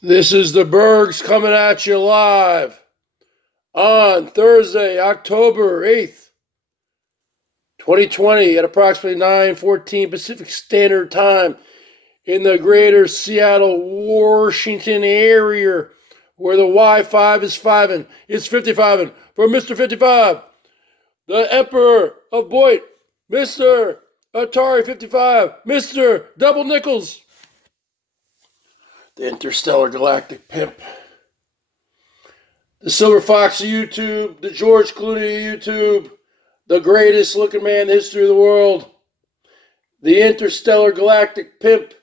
This is the Bergs coming at you live on Thursday, October 8th, 2020 at approximately 9:14 Pacific Standard Time in the greater Seattle, Washington area where the Y5 is 5 it's 55 for Mr. 55, the Emperor of BOYT, Mr. Atari 55, Mr. Double Nickels, the Interstellar Galactic Pimp, the Silver Fox of YouTube, the George Clooney of YouTube, the greatest looking man in the history of the world, the Interstellar Galactic Pimp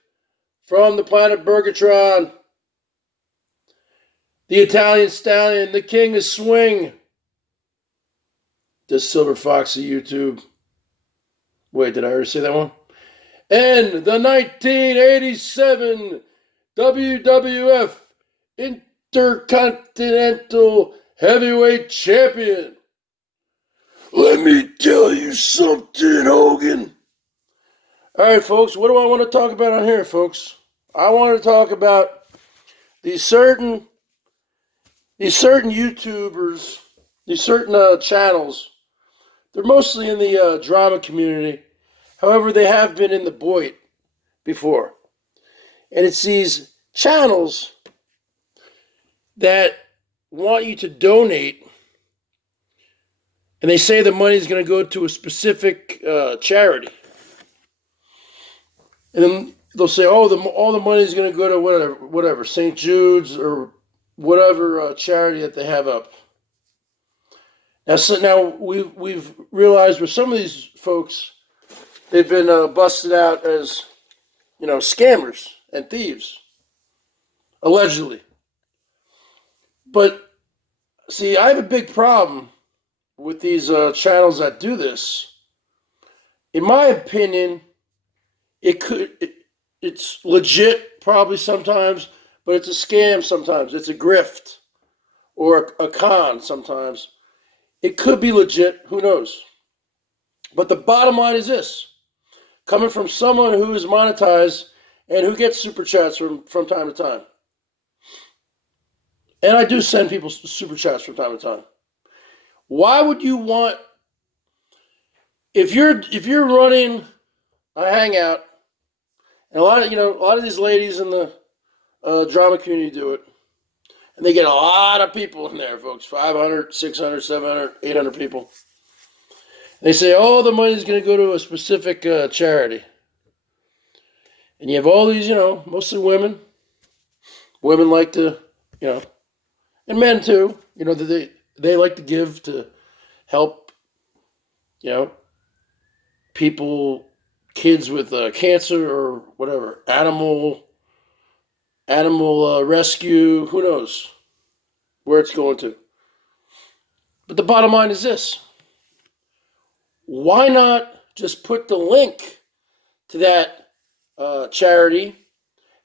from the planet Bergatron, the Italian Stallion, the King of Swing, the Silver Fox of YouTube. Wait, did I already say that one? And the 1987 WWF Intercontinental Heavyweight Champion. Let me tell you something, Hogan. All right, folks, what do I want to talk about on here, folks? I want to talk about these certain YouTubers, these certain channels. They're mostly in the drama community. However, they have been in the BOYT before. And it's these channels that want you to donate, and they say the money is going to go to a specific charity. And then they'll say, "Oh, all the money is going to go to whatever, St. Jude's or whatever charity that they have up." Now we've realized with some of these folks, they've been busted out as scammers and thieves, allegedly. But see, I have a big problem with these channels that do this. In my opinion, it's legit probably sometimes, but it's a scam sometimes. It's a grift or a con sometimes. It could be legit, who knows? But the bottom line is this, coming from someone who is monetized and who gets super chats from time to time. And I do send people super chats from time to time. Why would you want, if you're running a hangout, and a lot of these ladies in the drama community do it, and they get a lot of people in there, folks, 500, 600, 700, 800 people. They say, "Oh, the money's going to go to a specific charity." And you have all these, mostly women. Women like to, and men too, they like to give to help, people, kids with cancer or whatever, animal rescue, who knows where it's going to. But the bottom line is this. Why not just put the link to that charity,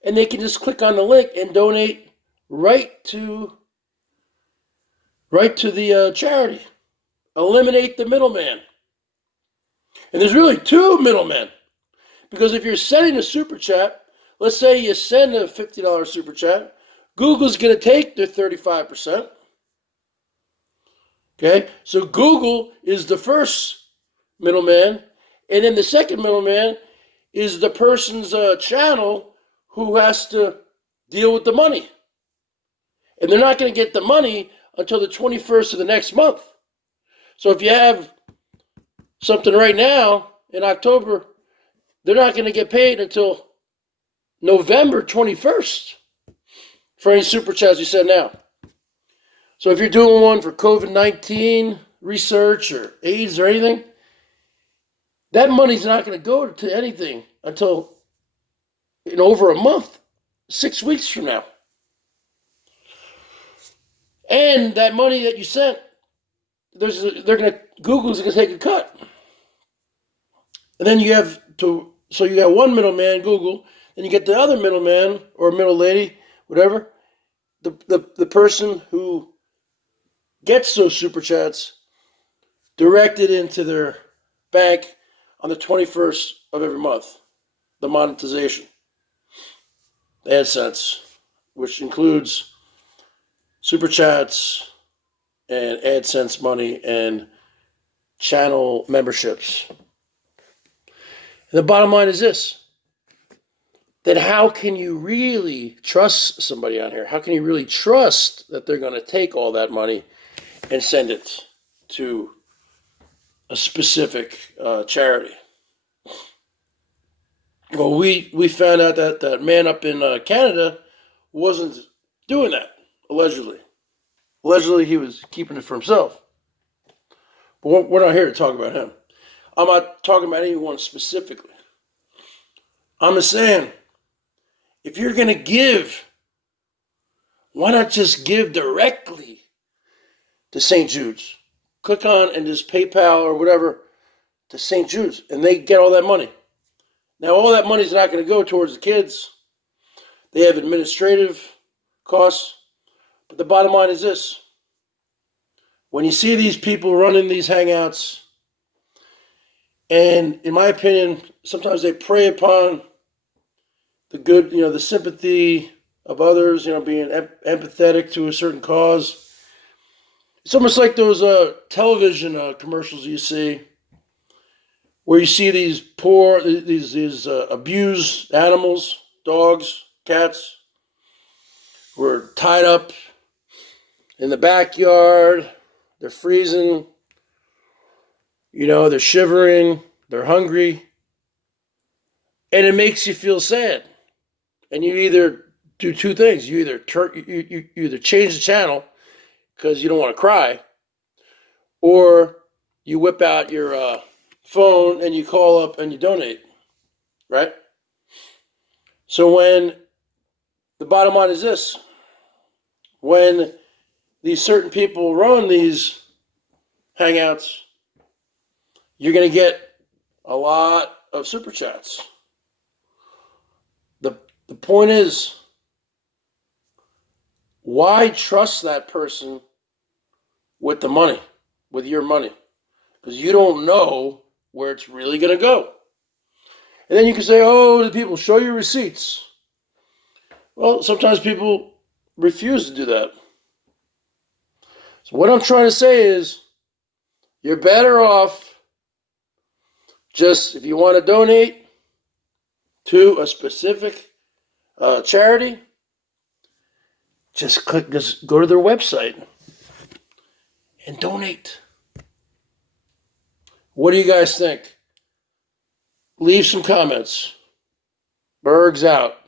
and they can just click on the link and donate right to the charity. Eliminate the middleman. And there's really two middlemen. Because if you're sending a super chat, let's say you send a $50 super chat, Google's going to take their 35%. Okay? So Google is the first middleman, and then the second middleman is the person's channel who has to deal with the money. And they're not going to get the money until the 21st of the next month. So if you have something right now in October, they're not going to get paid until November 21st for any super chats you send now. So if you're doing one for COVID-19 research or AIDS or anything, that money's not going to go to anything until in over a month, 6 weeks from now. And that money that you sent, Google's going to take a cut. And then you got one middleman, Google, and you get the other middleman or middle lady, whatever, the person who gets those super chats directed into their bank on the 21st of every month, the monetization, the AdSense, which includes super chats and AdSense money and channel memberships. And the bottom line is this: that how can you really trust somebody on here? How can you really trust that they're going to take all that money and send it to a specific charity? Well, we found out that that man up in Canada wasn't doing that, allegedly. Allegedly, he was keeping it for himself. But we're not here to talk about him. I'm not talking about anyone specifically. I'm just saying, if you're going to give, why not just give directly to St. Jude's? Click on and just PayPal or whatever to St. Jude's, and they get all that money. Now, all that money is not going to go towards the kids. They have administrative costs. But the bottom line is this: when you see these people running these hangouts, and in my opinion, sometimes they prey upon the good, the sympathy of others, being empathetic to a certain cause. It's almost like those television commercials you see, where you see these poor, these abused animals, dogs, cats, who are tied up in the backyard. They're freezing, they're shivering, they're hungry, and it makes you feel sad. And you either do two things: you either change the channel because you don't want to cry, or you whip out your phone and you call up and you donate, right? So when the bottom line is this: when these certain people run these hangouts, you're going to get a lot of super chats. The point is, why trust that person with the money, with your money? Because you don't know where it's really going to go. And then you can say, oh, the people, show your receipts. Well, sometimes people refuse to do that. So what I'm trying to say is, you're better off just, if you want to donate to a specific charity, just go to their website and donate. What do you guys think? Leave some comments. Bergs out.